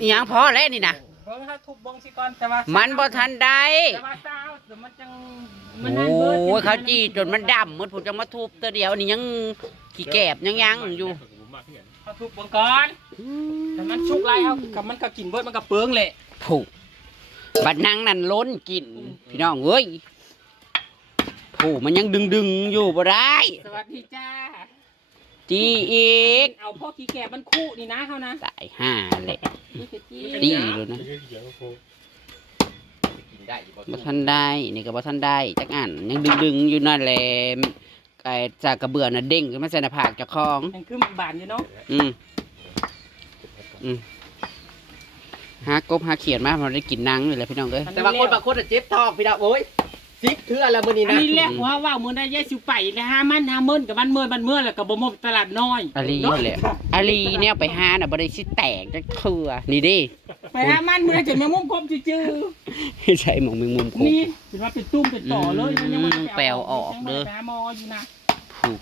อีหยังพอแล้วนี่นะเบิ่งเขาทุบเบิ่งสิก่อนแต่ว่ามันบ่ทันได้แต่ว่าเช้าเดี๋ยวมันจังโอ้ยเขาจี้จนมันดำมันผมจะมาทุบตัวเดียวนี่ยังขี้แกบยังอยู่เขาทุบเบิ่งก่อนแต่มันชุกไรเขากับมันก็กินเบิดมันก็เปลืองแหละผูกบัดนั่งนั่นล้นกินพี่น้องเอ้ยผูกมันยังดึงอยู่บ่ได้สวัสดีจ้าจี้อีกเอาพวกขี้แกบมันคู่นี่นะเขานะตายห่าเลยตีเลยนะบ่ทันได้นี่ก็บ่ทันได้จักอันยังดึงอยู่นั่นแหละไอ้จากกระเบื้องน่ะเด้งขึ้นมาใส่หน้าผากเจ้าของยังคือมันบานอยู่เนาะหากบหาเขียดมาเราได้กินนังเลยแหละพี่น้องเอ้ยแต่บางคนเจ็บท้องพี่น้องโอ้ยซิกเถื่อแล้วมื้อนี้นะอันนี้แรกว่ามื้อได้ยายสิไปแล้ว5 มัน5 มื้อกับมันมื้อแล้วก็บ่หมดตลาดน้อยอาลีแหละอาลีแนวไปหาน่ะบ่ได้สิแตกจักเทื่อนี่ดิไปหามันมื้อจะแมงมุมคมจื้อใช่หมองแมงมุมคมนี่เป็นว่าเป็นตุ้มเป็นต่อเลยมันยังบ่แปลวออกเด้อหาหมออยู่นะผูก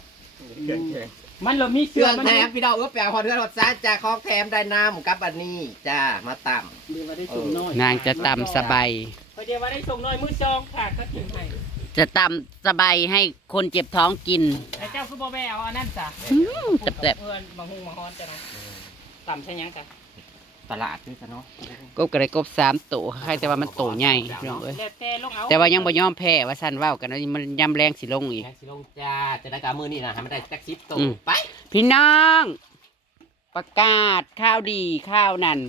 มันเรามีเสื้อแถมพี่น้องแปลงฮอดเรือนฮอดซ่าจากของแถมได้น้ำกับอันนี้จ้ามาตำเดี๋ยวว่าได้ส่งน้อยนางจะตำสบายเดี๋ยวว่าได้ส่งน้อยมื้อซองค่ะก็กินให้จะตำสบายให้คนเจ็บท้องกินแต่เจ้าคือบ่แววอันนั้นจ้ะแซ่บๆเอิ้นบางฮุงมาฮ้อนจ้ะเนาะตำใช่หยังจ้ะตลาดนี่ซะเนาะกบก็ได้กบ3ตัวใครแต่ว่ามันโตใหญ่พี่น้องเอ้ยแต่ว่ายังบ่ยอมแพ้ว่าซั่นเว้ากันมันยำแรงสิลงอีกสิลงจ้าจะได้กะมื้อนี้นะให้มันได้จัก10ตัวไปพี่น้องประกาศข้าวดีข้าวนั่น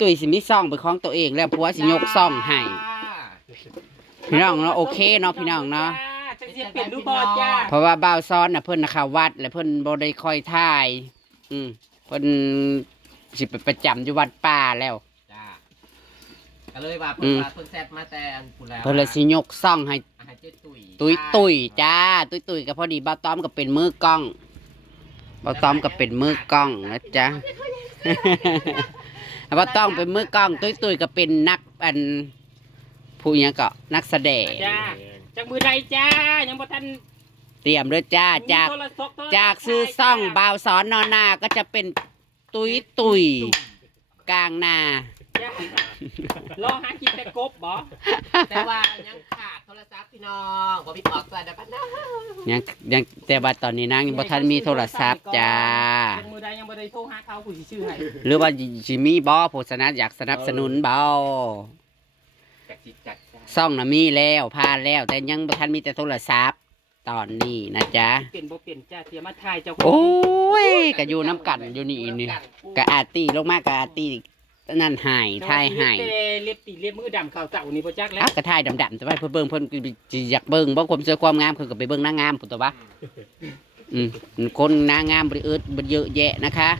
ตุยสิมีซ่องเป็นของตัวเองแล้วผัวสิยกซ่องให้พี่น้องเนาะโอเคเนาะพี่น้องเนาะเพราะว่าบ่าวซ้อนน่ะเพิ่นน่ะเข้าวัดแล้วเพิ่นบ่ได้คอยถ่ายเพิ่นสิไปประจำอยู่วัดป่าแล้วจ้าก็เลยว่าเพิ่นแซ่บมาแต่อันพุ่นแล้วเพิ่นเลยสิยกซ่องให้ตุยจ้าตุยก็พอดีบ่าวต้อมก็เป็นมือกล้องบ่าวต้อมก็เป็นมือกล้องนะจ๊ะบ่าวต้อมเป็นมือกล้องตุยก็เป็นนักอันผู้หยังก็นักแสดงจ้าจากมือใดจ้ายังบ่ทันเตรียมด้วยจ้าจากซื้อซ่องบ่าวสอนนอนนาก็จะเป็นตุยกลางนารอหากินแต่กบบ่แต่ว่ายังขาดโทรศัพท์พี่น้องบ่มีออกใส่ได้ปะนะยังแต่ว่าตอนนี้นางยังบ่ทันมีโทรศัพท์จ้ามือใดยังบ่ได้โทรหาเขาผู้สิชื่อให้หรือว่าสิมีบ่โฆษณาอยากสนับสนุนบ่ซ่องน่ะมีแล้วพาแล้วแต่ยังบ่ทันมีแต่โทรศัพท์ตอนนี้นะจ๊ะเปลี่ยนบ่เปลี่ยนจ้าเสียมาถ่ายเจ้าโอ้ยก็อยู่น้ำกันอยู่นี่ก็อาร์ตี้ลงมากก็อาร์ตี้นั่นหายถ่ายหายเล็บมือดำขาวเต่านี่บ่จักแล้วก็ถ่ายดำๆแต่ว่าเพิ่นเบิ่งเพิ่นอยากเบิ่งบ่ความสวยความงามเพิ่นก็ไปเบิ่งนางงามพุ่นตัววะคนนางงามบ่ได้บ่เยอะแยะนะคะ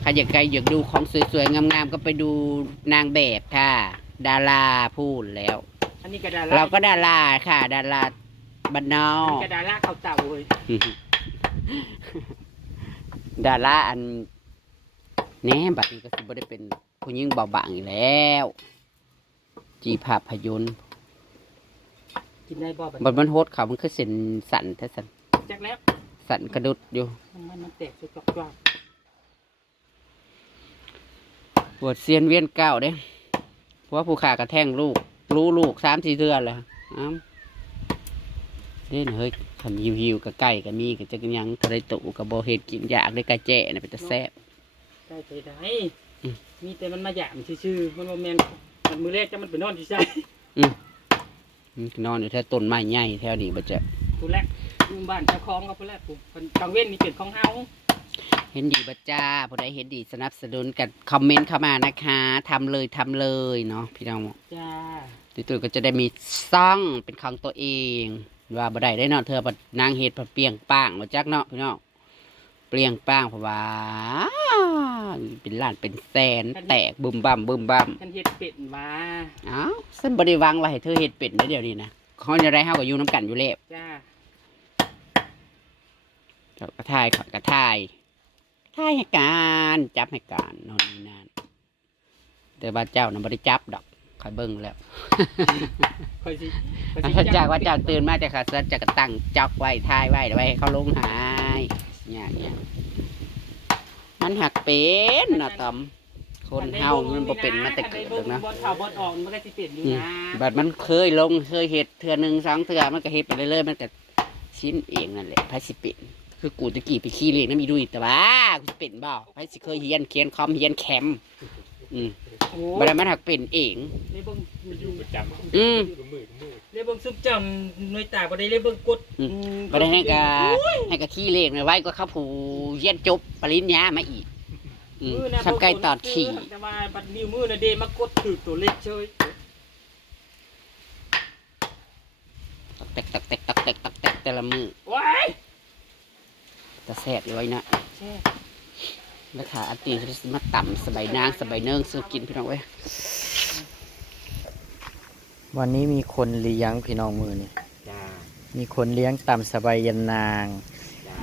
ใครอยากดูของสวยๆงามๆก็ไปดูนางแบบค่ะดาราพูดแล้วอันนี้ก็ดาราเราก็ดาราค่ะดาราบ้านนอกก็ดาราขาวเต่าเว้ยดาราอันแหน่บัดนี้ก็สิบ่ได้เป็นผู้หญิงเบาบางอีกแล้วจีภาพยนตร์กินได้บ่บัดมันโฮดเขามันคือเส้นสั่นแท้สั่นจักแล้วสั่นกระดุดอยู่มันแตกสุดจอกปวดเซียนเวียนเก้าเด้เพราะว่าผู้ขากระแทงลูก3-4 เดือนแล้วเด่นเฮ้ยขันหิวกับไก่กับมีกับจักยังทะเลตุกับโบเห็ดกินอยากได้ไก่แจ้เนี่ยเป็นตะแซ่บไก่ใจได้มีแต่มันมาหยามชื่อมันโมเมนต์มันมือแรกจะมันเป็นนอนที่ใช่นอนอยู่แถวต้นไม้ใหญ่แถวนี้บ่จะผู้แรกอยู่บ้านเจ้าของกับผู้แรกผู้กลางเว้นมีเป็นของเฮาเห็นดีบ่จ้าผู้ใดเห็นดีสนับสนุนกันคอมเมนต์เข้ามานะคะทำเลยเนาะพี่น้องจ้าตุ้ยก็จะได้มีซ่องเป็นของตัวเองว่าบ่ได้ได้เนาะเธอนางเฮ็ดเปรี้ยงป้างมาจักเนาะพี่น้องเปรี้ยงป้างเพราะว่าเป็นล้านเป็นแสนแตกบึมบั่มฉันเฮ็ดเป็ดว่าอ้าวฉันบ่ได้วางไว้ให้เธอเฮ็ดเป็ดเดี๋ยวนี้นะเขาจะได้เฮาก็อยู่น้ำกันอยู่แล้วจ้ากระทายให้การจับให้การนอนนี่นานแต่ว่าเจ้าน่ะบ่ได้จับดอกคอยเบิ่งแล้วจากว่าเจ้าตื่นมาจากขาสัตว์จะกระตั้งจอกไว้ทายไว้ให้เขาลงหายเนี่ย มันหักเป็นนะตำคนเฮามันบ่เป็นมาแต่เกิดหรอกนะ บอลเข่าบอลออกมันก็สิเป็นอยู่นะ บัดมันเคยลงเคยเฮ็ดเทื่อหนึงสองเทื่อมันก็เฮ็ดไปเรื่อยๆมันก็ชิ้นเองนั่นแหละไผสิเป็นคือกูตะกี้ไปขี้เลขน้ำอีดุยแต่ว่ากูสิเป็นบ่ไผสิเคยเฮียนเขียนคอมเฮียนแคมบัดนั้นมันหักเป็นเอง เลยเบิ่ง อยู่ประจำ อืม มือ เลยเบิ่งซุปจำหน่วยตาบ่ได้เลยเบิ่งกด บัดนั้นให้ก็ขี้เลขไว้ก็เข้าผู้เฮียนจบปริญญามาอีกทำไก่ตอดขี่ แต่ว่าบัดนิ้วมือน่ะเดมากดถือตัวเลขเฉย ตักแต่ละมือ ว้าย แต่แซ่บอยู่ไว้นะ แช่ แล้วขาอันตีมาต่ำสบายนางสบายเนิ่งสู้กินพี่น้องเว้ย วันนี้มีคนเลี้ยงพี่น้องมือนี่ จ้า มีคนเลี้ยงตามสบายยันนาง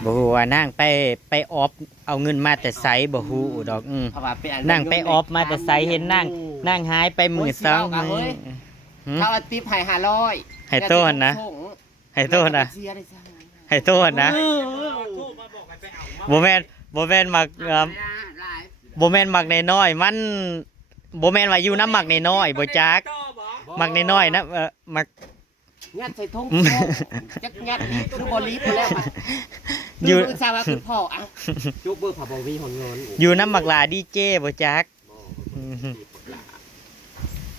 บ่ฮู้ว่านางไปออฟเอาเงินมาแต่ไสบ่ฮู้ดอกเพราะว่าเป็น นั่งไปออฟมาแต่ไสเห็นนั่งหายไปมื้อสองมื้อ เขาเอาติ๊บให้500 ให้โต้นนะให้โต้นนะให้โต้นนะ โทรมาบอกให้ไปเอามา บ่แม่นมักบ่แม่นมักน้อยๆมันบ่แม่นว่าอยู่น้ำมักน้อยๆบ่จักมักน้อยๆนะมัก งัดใส่ทงจักงัดลีบคือบ่ลีบไปแล้วค่ะ อยู่ คือทราบว่าคือพ่ออ่ะจุกเบอร์ผับวีหอนเงิน อยู่น้ำมักหลาดีเจบ่จัก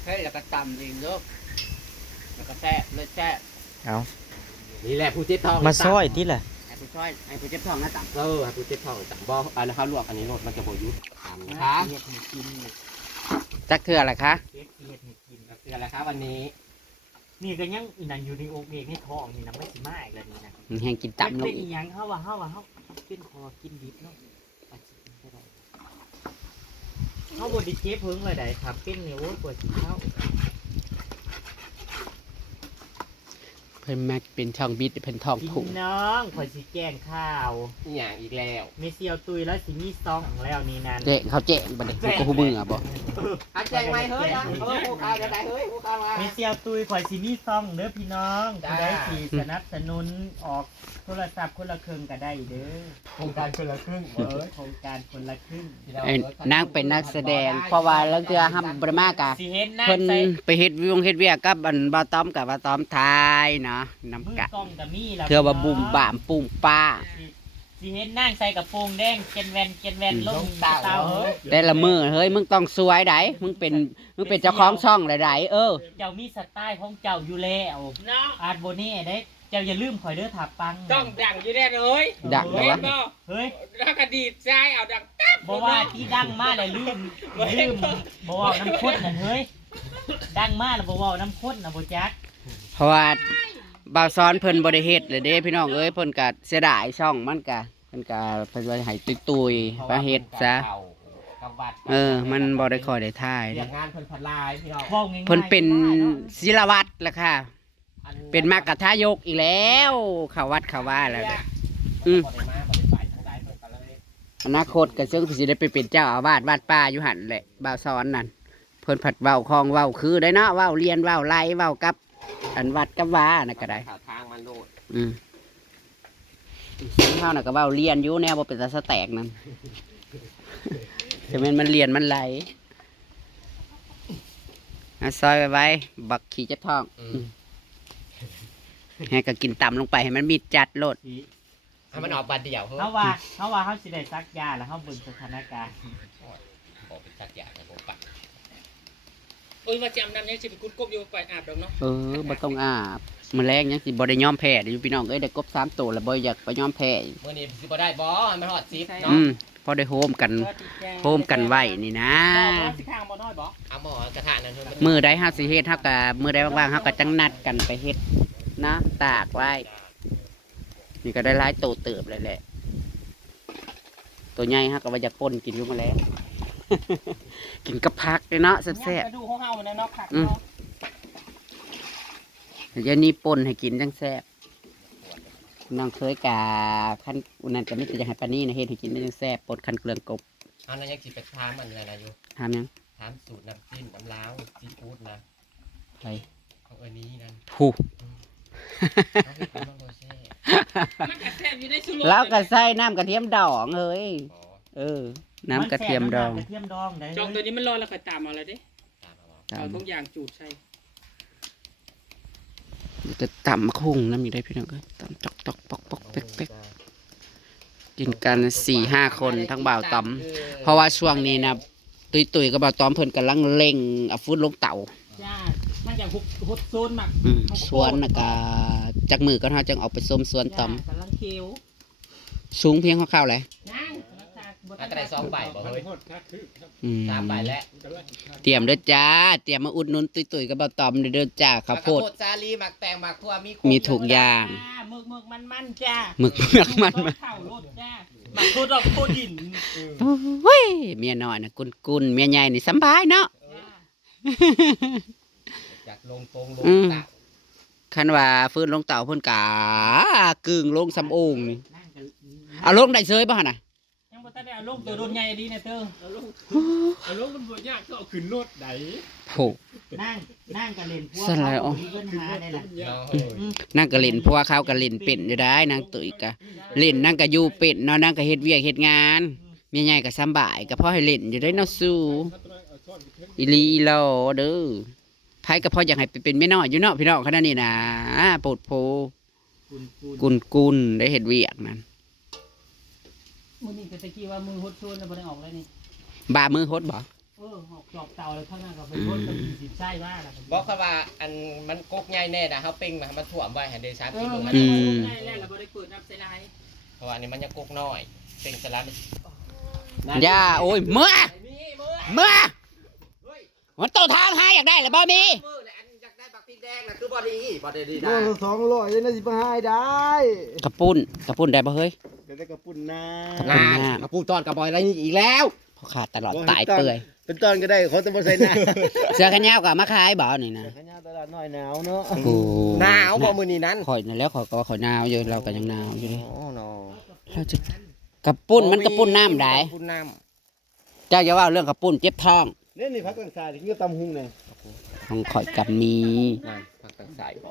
เฮ้ยแล้วก็ต่ำจริงเด้อแล้วก็แซ่บเลยแซ่บ เอา นี่แหละผู้เจ็บท้อง มาซอยติล่ะ ให้ผู้ช่วยให้ผู้เจ็บท้องนะต่ำ ให้ผู้เจ็บท้องจังบ่อันนั้นเขาลวกอันนี้รสมันจะบ่ยุบนะคะ เฮ็ดให้กิน จักเทื่ออะไรคะ เฮ็ดให้กิน คืออะไรครับวันนี้ นี่ก็ยังอีนั่นอยู่ในอกเอกในท้องนี่นะไม่สิมาอีกแล้วนี่นะ มันแห้งกินต่ำล เป็ ง น อี อี ก หยังเฮากินคอกินดิบเนาะอาจสิเป็นไปได้เฮาบ่ได้เจ็บเพิ่งเลยได้ครับเป็นนี่โอ้ยปวดสิเข้า เพิ่นมาเป็นทองบิดเพิ่นทอง พี่ ผุง น้องข่อยสิแจ้งข่าว นี่อย่างอีกแล้ว เมเซียวตุยแล้วสิมีซองแล้วนี่นั่น เจ๊เขาเจ๊งบัดนี้กูก็หูมืออ่ะบ่ อาแจงไหมเฮ้ยผู้ค้าจะได้เฮ้ยผู้ค้ามา เมเซียวตุยข่อยสิมีซองเด้อพี่น้อง จ้า ผู้ใดสิสนับสนุนออกโทรศัพท์คนละครึ่งก็ได้เด้อ โครงการคนละครึ่ง โครงการคนละครึ่ง ไอ้นางเป็นนักแสดงเพราะว่าแล้วเทื่อห้ามบ่ได้มากะ สิเห็นหน้า เพิ่น ใส่ ไปเฮ็ดเวียกกับอันบ่าวต้อมกับบ่าวต้อมทายเนาะ มื น้ำ อก ะ กล้องก็มีแล้ว เทื่อว่าบุ่มบามปุ้งป้า สิเห็นนั่งใส่กระโปรงแดงเกนแวนลงเตาเฮ้ย แต่ละมือเฮ้ยมึงต้องสวยไดมึงเป็นเจ้าของช่องไดเออ เจ้ามีสไตล์ของเจ้าอยู่แล้วเนาะอาร์ตโบนี่ได้เจ้าอย่าลืมข่อยเด้อถับปัง ต้องดังอยู่แน่เลย ดังเหรอ เห็ วะ นบ่ เฮ้ย แล้วก็ดีดใจเอาดังตับ บอกว่าที่ดังมากเลยลืมบอกว่าน้ำข้นน่ะเฮ้ยดังมากแล้วบอกว่าน้ำข้นน่ะโบจัก เพราะว่าบ่าวซ้อนเพิ่นบ่ได้เฮ็ดเลยเด้พี่น้องเอ้ยเพิ่นก็เสียดายช่องมันก็เพิ่นก็เพิ่นว่าให้ตุยๆมาเฮ็ดซะมันบ่ได้ค่อยได้ถ่าย เรียกงานเพิ่นพันลายพี่น้อง บอกง่ายๆ เพิ่นเป็น ว่าเนาะ ศิลวัตรล่ะค่ะ เป็นมากระทายกอีกแล้วเข้าวัดเข้าว่าแล้วเด้อ บ่ได้มาบ่ได้ไปทางใดเพิ่นก็เลย อนาคตก็ซึ่งสิได้ไปเป็นเจ้าอาวาสวัดป่าอยู่หั่นแหละบ่าวซ้อนนั่นเพิ่นผัดเว้าคองเว้าคือได้เนาะเว้าเรียนเว้าไล่เว้ากับอันวัดกับว่าน่ะก็ได้ ข่าวทางมันโลด เฮาน่ะก็เว้าเรียนอยู่แนวบ่เป็นตาสแตกนั่น แต่มันเรียนมันไหลซอยไว้บักขี่จับท้องให้ก็กินต่ำลงไปให้มันมีจัดโลด ให้มันออกบัดเดียวเฮ้ย เขาว่าเขาสิได้ซักยาแล้วเขาเบิ่งสถานการณ์ บอกเป็นจักอย่างนะผมปัก โอ้ยว่าจำนำยังสิไปกุดกบอยู่ไปอาบดอกเนาะ บ่ต้องอาบมื้อแรกยังสิบ่ได้ยอมแพ้เด้อยู่พี่น้องเอ้ยได้กบ3ตัวแล้วบ่อยากไปยอมแพ้ มื้อนี้สิบ่ได้บ่ให้มันฮอด10เนาะ พอได้โฮมกันไว้นี่นะ บ่สิข้างบ่น้อยบ่ เอาหม้อกระทะนั่นเพิ่น มือใดเฮาสิเฮ็ดเฮาก็มือใดว่างๆเฮาก็จังนัดกันไปเฮ็ดนะตากไว้ นี่ก็ได้หลายโตเติบเลยแหละ ตัวใหญ่ฮะก็ว่าอยากป่นกินอยู่มาแล้ว กินกับผักเลยเนาะแซ่บ กระดูกของเฮาเนี่ยเนาะผัก ๆ เนาะ เดี๋ยวนี้ป่นให้กินจังแซ่บน้องเคยกาขั้นอุนันก็ไม่จะให้ปานนี้นะเฮ็ดให้กินได้จังแซ่บป่นคันเกลืองกบ เอานั่นยังสิไปถามอันอะไรนะอยู่ ทำยัง ถามสูตรน้ำจิ้มน้ำล้าวซีฟู้ดนะ ไป ของนี้นั่น ผู้ เขาเป็นคนโรเซ่ มันกระแทบอยู่ในสุโล แล้วก็ใส่น้ำกระเทียมดองเฮ้ย อ๋อ น้ำกระเทียมดอง กระเทียมดองได้ จองตัวนี้มันรอแล้วก็ตามเอาเลยดิ ตา เอา ม ทุกอย่างจูดใส่ จะตำมะคุงน้ำอยู่ได้พี่น้องก็ตำจอกจอกปอกปอกเป๊กเป๊กกินกัน4-5 คนทั้งบ่าวตำเพราะว่าช่วงนี้นะตุยกับบ่าวตอมเพิ่นกำลังเล่งเอาฟุตลงเต่า จ้ามันอย่างหดโซนหมัก สวนน่ะก็จักมือก็เฮาจังออกไปส้มสวนต กำลังเคี้ยว ำสูงเพียงคร่าวๆแหละ นั่ง อันก็ได้2ใบบ่เฮ้ย อืม 3ใบแล้ว เตรียมเด้อจ้าเตรียมมาอุดหนุนตุยกับบ่าวตอมเด้อจ้าข้าวโพด สาลีหมักแตงหมักทั่วมี มีทุกอย่าง จ้าหมึกมันจ้า หมึกเผือกมันมา เข่ารถจ้าหมักโคตรโคตรหิน โอ้ยเมียน้อยน่ะกุนๆเมียใหญ่นี่สำบายเนาะ อยากลงตรงลงตะ คันว่าฟื้นลงเต่าเพิ่นกากึ่งลงสำโองนี่เอาลงได้เซยบ่หั่นน่ะ ยังบ่ทันได้เอาลงตัวโดนใหญ่ดีนะเต้อ เอาลงมันบ่ยากก็เอาขึ้นรถได้ โผ นั่งกันเล่นพวก สไลด์ออก มีปัญหาได้ล่ะ เนาะ นั่งก็เล่นพวกเขาก็เล่นเป็นอยู่ได้นางตุ๋ยก็เล่นนั่งก็อยู่เป็นเนาะนั่งก็เฮ็ดเวียกเฮ็ดงานเมียใหญ่ก็สำบายก็พอให้เล่นอยู่ได้เนาะสู้อีหลีอีหลอเด้อไผก็พออยากให้ไปเป็นแม่น้อยอยู่เนาะพี่น้องขนาดนี้นะโปรดโพกุนได้เฮ็ดเวียกนั่น มื้อนี้ก็ตะกี้ว่ามือหดโซนแล้วบ่ได้ออกเลยนี่ บามือฮดบ่ ออกจอกเตาแล้วข้างหน้าก็เป็นรถกับสิใช่ว่าล่ะ บอกเขาว่าอันมันกกใหญ่แน่นะเฮาปิ้งมาให้มันท่วมไว้ให้ได้3 เอ กิ อ โล มัน มัน ได้แล้วเราบ่ได้เปิดน้ำใส่ลาย เพราะว่าอันนี้มันยังกกน้อยเต็งสลัดนี่ ย่าโอ้ยเมื่อมันโตทางหาอยากได้หรือบ่มี มือแหละอันอยากได้บักพริกแดงน่ะคือบ่ดีดี โลละ200ยังได้สิมาให้ได้ กระปุ้นได้บ่เฮ้ย เดี๋ยวได้กระปุ่นนะ กระปุ้น นะกระปูตอนกระบอยอะไรอีกแล้ว พอขาดตลอดตายเปื่อย เป็นตอนก็ได้เขาจะมาใส่หน้า เสื้อแขนยาวก็มาขายบ่นี่นะ ขยะตลาดน้อยหนาวเนาะ โอ้ หนาวบ่มื้อนี้นั้น ข่อยนั่นแล้วข่อยก็ว่าข่อยหนาวอยู่เราก็ยังหนาวอยู่เลย โอ้เนาะ เราจะกระปุ้นมันกระปุ้นน้ำได้ ปุ้นน้ เจ้าอย่าว่าเรื่องกระปุ้นเจ็บท้อง เนี่ยนี่พักกลางสายที่ก็ตำหุงเนี่ย ของข่อยกับมี ำนั่นผักตังสายบ่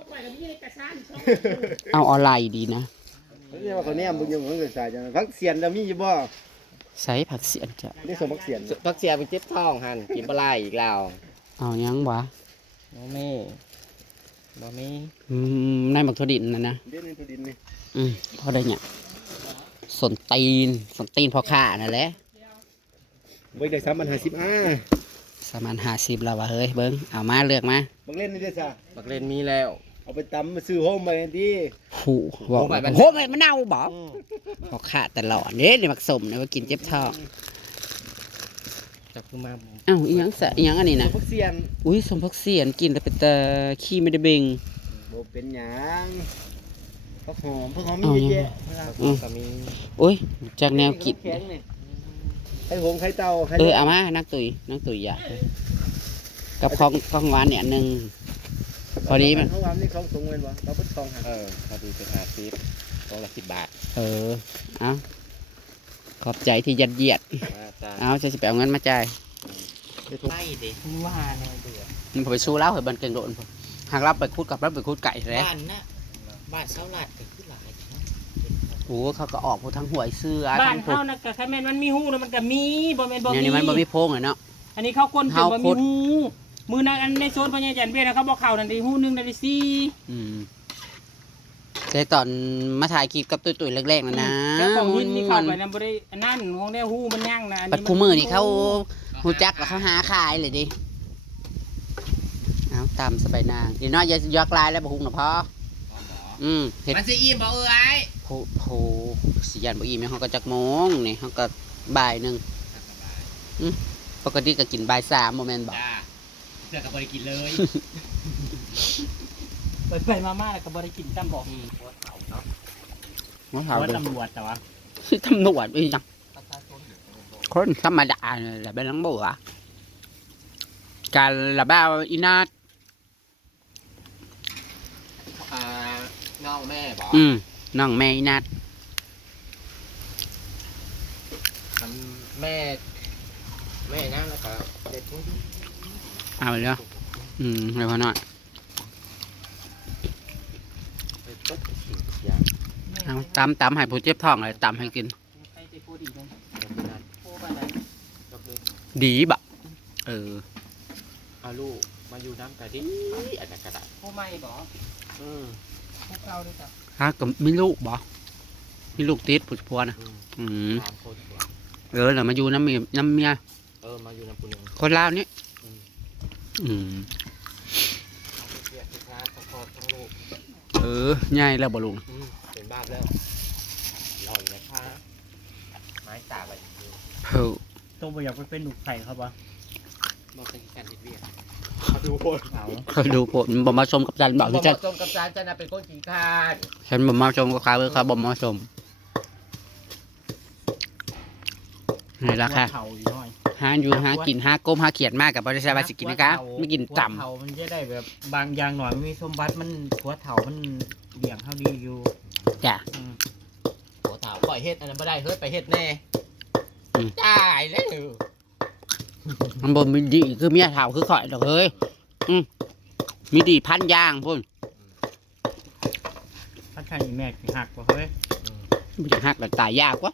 เอาอะไรดีนะ นี่ว่าเขาเนี่ยมึงยังพักกลางสายจังพักเสียนจะมีอยู่บ่ ใส่ผักเสียนจ้ะ นี่สมพักเสียน ผักเสียเป็นเจ็บท้องหั่นกินปลาไหลอีกแล้ว เอายังวะ บ่มีบ่มี นายหมักถั่วดินนะ เด่นในทุดินนี่ พอได้เนี่ยสนตีนพอขานั่นแหละ เบิ่งได้350 สมาน50แล้ววะเฮ้ยเบิ้งเอามาเลือกมา บักเล่นนี่ได้ซะ บักเล่นมีแล้ว เอาไปตำมาซื้อโฮมไปดิ หูบอกโหมันเน่าบอกพอขาตลอดเนี่ยหมักสมเนี่ยว่ากินเจ็บท้อง จับกูมา อ้าวอีหยังอันนี้นะ พักเสียน อุ้ยสมพักเสียนกินแล้วเป็นตาขี้ไม่ได้เบ่ง บ่เป็นหยังพักหอมมีเยอะ ก็มี โอ้ยจากแนวกิน แข็งนี่ไข่หงไข่เต่าไข่ เอามานักตุยอยากเลยกับของหวานเนี่ยหนึ่งพอดีมัน เขาวามนี่เขาสูงเว้นบ่เราเพิ่นทองหัน พอดีเป็น50ต้องละ10 บาท เอาขอบใจที่ยัดเยียด มาจ้า เอาจะสิไปเอาเงินมาจ่าย ไล่ดิ ว่าแนวเดือด มันพอไปสู้แล้วเหรอบันเก่งโดนผมหากรับไปคูดกับรับไปคูดไก่แล้ว บ้านน่ะบ้านเสาหลัดก็คือหลายนะ โอ้เขาก็ออกพวกทั้งหวยเสื้อ บ้าน ทั้งพวก เฮานะก็แค่แม่นมันมีหูแล้วมันก็มีบ่แม่นบ่ เนี่ย มี นี่มันบ่มีโพงเลยเนาะ อันนี้เขาคนจน เฮา บ่ ค มี น หูมือนั้นอันในโซนพญาจันเบี้ยนะเขาบอกเข้านั่นได้หูนึงได้สี่ แต่ตอนมาถ่ายคลิปกับตุยๆแรกๆนะนะ แล้วของหินนี่เข้าไปนั่นบ่ได้อันนั้นของแนวหูมันย่างนะอัน ปัด นี้ คู่มือนี่เขาหูจักแล้วเขาหาขายเลยดิเอาตามสบายนางดีน้อยอย่ายอกลายแล้วบ่หุงนะพ่อเห็ด มันสิอิ่มบ่ไอ้ โพสิยันบ่อิ่มเนี่ยเขาก็จักโมงนี่เขาก็บ่ายหนึงปกติก็กินบ่าย3โมเมนต์บ่ จ้าเสื้อก็บ่ได้กินเลย ไปมาแล้วก็บ่ได้กินตำบอก ว่าเขา ว่า เป็น ตำรวจแต่ว่า ตำรวจอีจังคนธรรมดาเนี่ยแหละเป็นนังบัวการระบาดอีนาด น้องแม่บ่ น้องแม่อีนาด แม่นั่งแล้วก็เด็ด เอาไปเลยเลยพอหน่อย ไปปุ๊บสิ่งอย่าง เอาตำให้ผู้เจ็บท้องเลยตำให้กิน ไปที่โพดีกัน เ ดีบะเออ เอาลูกมาอยู่น้ำกะดิอันนั้นกระดาษ ผู้ใหม่บ่ อืม ผู้เก่าด้วยจ้ะ ฮะก็มีลูกบ่มีลูกติดผู้พัวนะ อืม อืม 3 คนตัว แล้วมาอยู่น้ำเมียน้ำเมีย มาอยู่น้ำปูนึง คนลาวนี่ อืม อืม เอาเสียทุกครั้งทั้งพ่อทั้งลูก ใหญ่แล้วบ่ลุง เป็นบ้าแล้วหล่อยนะคะไม้ตาไปดู เฮ้อ ตัวบ่อยากไปเป็นลูกไผ่ครับวะ บอกกันการทิดเวียมาดูโคนเขา เคยดูผมบ่มาชมกับจันบอก บ่ ที่ เห จัน มาะสมกับจานจะน่ะเป็นคนขี้คร้าน ฉันบ่มาชมกับเขาเลยครับบ่มาชมนี่ละค่ะ เผาอีกหน่อย หาอยู่หากินหาก้มหาเขียดมากกับบริษัทบาสิกินนะคะไม่กินต่ เผามันจะได้แบบบางอย่างหน่อยมันมีสมบัติมันหัวเถามันเบี่ยงเท่าดีอยู่ ำจ้ะ โหถามปล่อยเฮ็ดอันนั้นบ่ได้เฮ้ยไปเฮ็ดแน่ตายแล้ว มันบ่มีดีคือเมียเฒ่าคือข่อยดอกเฮ้ยมีดีพันอย่างพุ่น ถ้าใครแม่สิหักบ่เฮ้ย มันจะหักแล้วตายยากวะ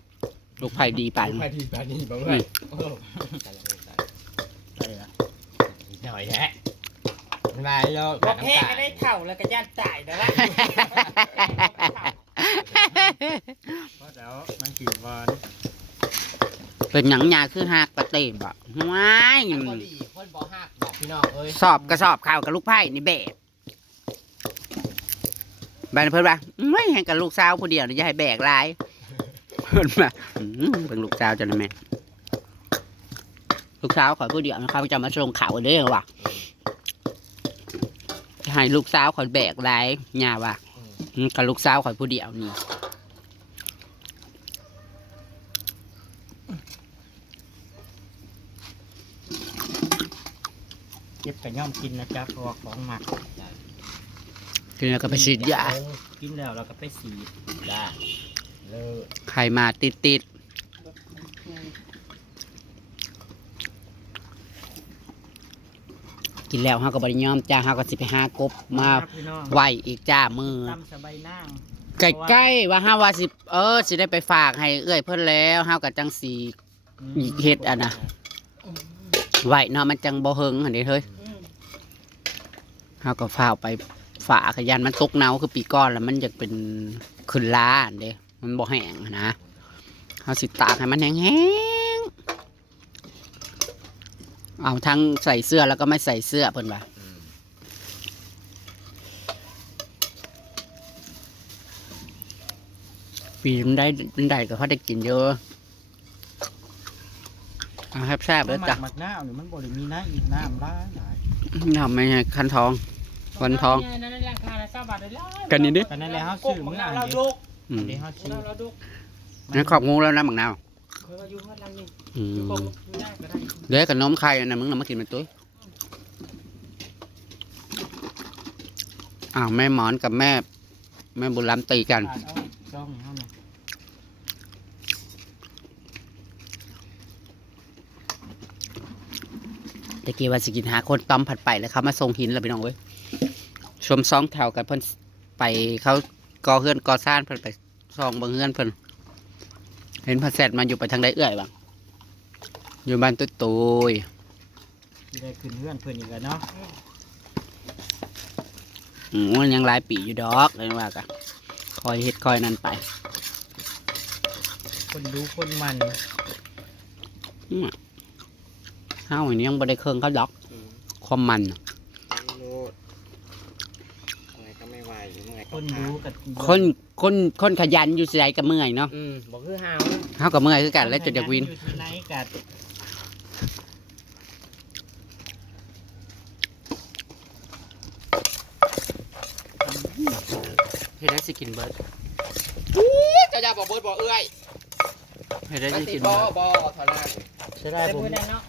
ลูกไผ่ดีปาน ไปดีปานนี้บ่เว้ย ใช่ละ หน่อยแฮะไปแล้ว บอกแพ้ก็ได้เข่าแล้วก็ย่านตายแล้วล่ะ เพราะแล้วมันกินหวาน เป็นหยังหยาคือหักปะเตบอ่ะว้าย คนบ่ดีคนบ่ฮักบอกพี่น้องเอ้ย สอบกระสอบข่าวกับลูกไผ่นี่แบบบ้านเพิ่นว่าไม่ให้กับลูกสาวผู้เดียวนี่อย่าให้แบกหลายเพิ่นว่าเป็นลูกสาวจังนะแม่ลูกสาวขอยผู้เดียวนะครับจะมาส่งข่าวเด้อว่ะจะให้ลูกสาวขอยแบกหลายหยาว่ะกับลูกสาวขอยผู้เดียวนี่ เก็บแต่ย่อมกินนะจ๊ะเพราะว่าของหมัก กินแล้วก็ไปฉีดยา กินแล้วเราก็ไปสีด จ้าเลิศ ใครมาติดกินแล้วเฮาก็บ่ได้ยอมจ้าเฮาก็สิไปหากบมา พี่น้อง ไหวอีกจ้ามือ ตำสบายนั่ง ใกล้ๆว่าเฮาว่าสิสิได้ไปฝากให้เอื้อยเพิ่นแล้วเฮาก็จังสิเฮ็ดอ่ะนะไหวเนาะมันจังบ่เฮิงหั่นเด้เฮ้ยเฮาก็ฟ้าวไปฝากขยันมันตกเนาคือปีก่อนแล้วมันอยากเป็นขึ้นล้าอันเด้มันบ่แห้งอะนะเฮาสิตากให้มันแห้งๆเอาทั้งใส่เสื้อแล้วก็ไม่ใส่เสื้อเพิ่นว่าปีมันได้ก็เขาได้กินเยอะเอาแซ่บๆเลยจ้ะ หมักหน้าเนี่ยมันบ่ได้มีน้ำอีกน้ำร้ายหลาย ทำไม่ไงคันทองวันทอง นั่นราคาละ20 บาทเลยล่ะ กันนี่ดิ ตอนนั้นแล้วเฮาซื้อมื้ออ่าน เรา เด้ ดุก อืม เดี๋ยวเฮาซื้อ เราดุก นั่นขอบงูแล้วนะบังนาว เคยว่าอยู่ข้างหลังนี่ อื อยู่ ม คงอยู่ได้ก็ได้ เดี๋ยวกับนมไข่นะมึงน่ะมากินมันตุ้ยอ้าวแม่หมอนกับแม่บุญล้ำตีกัน เอาจ้องเฮาเนี่ย ตะกี้ว่าสิกินหาคนต้อมผัดไปแล้วเขามาส่งหินแล้วพี่น้องเว้ยชมซองแถวกันเพิ่นไปเขาก่อเฮือนก่อซ่านเพิ่นไปซองเบิ่งเฮือนเพิ่นเห็นพระแซดมาอยู่ไปทางใดเอื้อยบ้างอยู่บ้านตุ้ยตุย สิได้ขึ้นเฮือนเพิ่นอีกแล้วเนาะ มันยังหลายปีอยู่ดอกเลยว่ากะคอยเฮ็ดคอยนั่นไป คนดูคนมัน เฮาอันนี้ยังบ่ได้เครื่องเขาดอกความมันน่ะ ไม่รู้อะไรก็ไม่ไหวอยู่เมื่อย คนดูกับ คนขยันอยู่ไสกับเมื่อยเนาะ บอกคือหาว เฮากับเมื่อยคือกันแล้วจุดจากวิน อยู่ที่ไหนกัด เฮ็ดได้สิกินเบิด จะอย่าบอกเบิดบอกเอื้อย เฮ็ดได้ มัน สิ ติ กิ ด น บ่ เบิด บ่เท่านั้น เสียดาย แต่ ผม มื้อนั้นเนาะ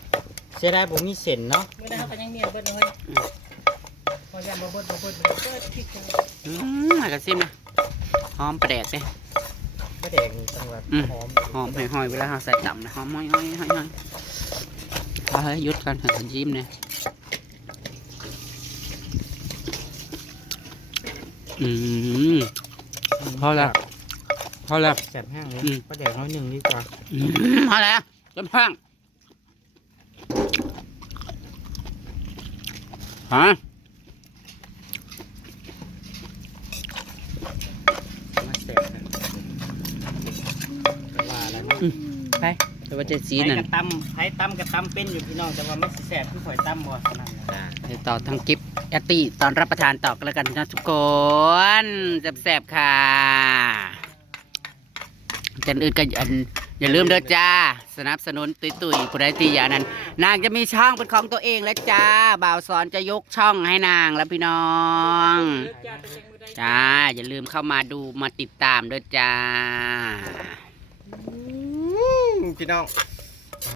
เสียดายผมมีเส้นเนาะ มื้อนั้นเฮาก็ยังเนียนเบิดเลยพอย่านบ่เบิดเบิดผิดกัน มากระซิมนะหอมประแดกเด้ ก็แดงจังหวัดหอม หอมห้อยๆเวลาเฮาใส่ต่ำนะหอมห้อยๆพอเฮ้ยหยุดกันเถอะยิ้มเนี่ยพอแล้วพอแล้ว แสบแห้งเลย อืม ก็แดงน้อยหนึ่งดีกว่า พอแล้วจนพัง ฮะ มาแซ่บกันว่าแล้วเนาะ ไปแต่ว่าจะสี ไผ นั่น กระตำไผตำกระตำเป็นอยู่พี่น้องแต่ว่ามันสิแซ่บคือข่อยตำบ่เท่านั้นแหละ ไปต่อทางกิฟแอตตี้ตอนรับประทานต่อกันแล้วกันนะทุกคนแซ่บๆค่ะกันอื่นก็อย่าลืมเด้อจ้าสนับสนุนตุยๆผู้ใดที่อย่างนั้น นางจะมีช่องเป็นของตัวเองแล้วจ้าบ่าวสอนจะยกช่องให้นางแล้วพี่น้อง จ้าอย่าลืมเข้ามาดูมาติดตามด้วยจ้า พี่น้อง